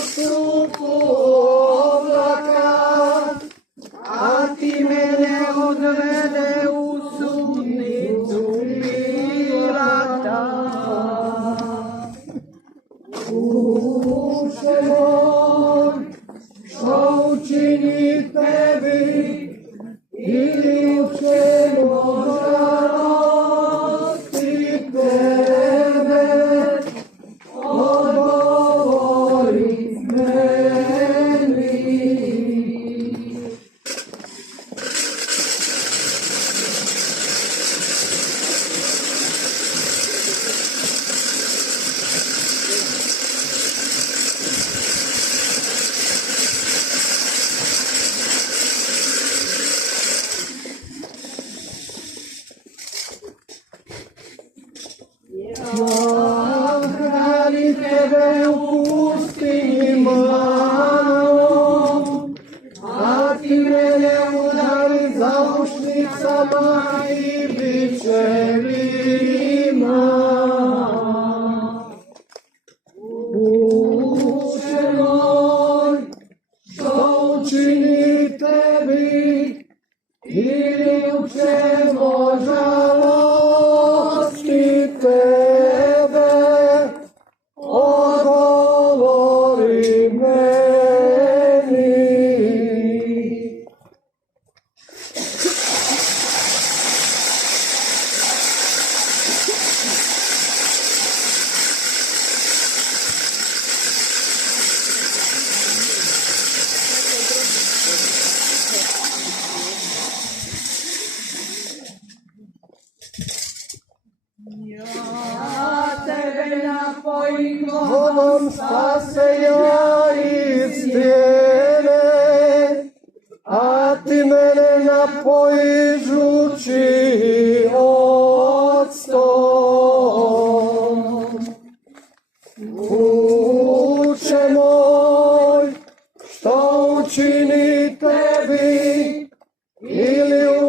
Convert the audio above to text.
ступу облака, а ти мене одведе у судницу Пилата. Душе мой, што учини теби, ili učemo žalosti tebe, odgovori meni. Hrani tebe u pustinji manom, a ti mene udari zaušnicama i bičevima. Duše moj, što učini tebi, ili učemo žalosti tebe, odgovori meni. Vodom spase ja iz tijene, a ti mene napoji žuči octom. Uče moj, što učini tebi, ili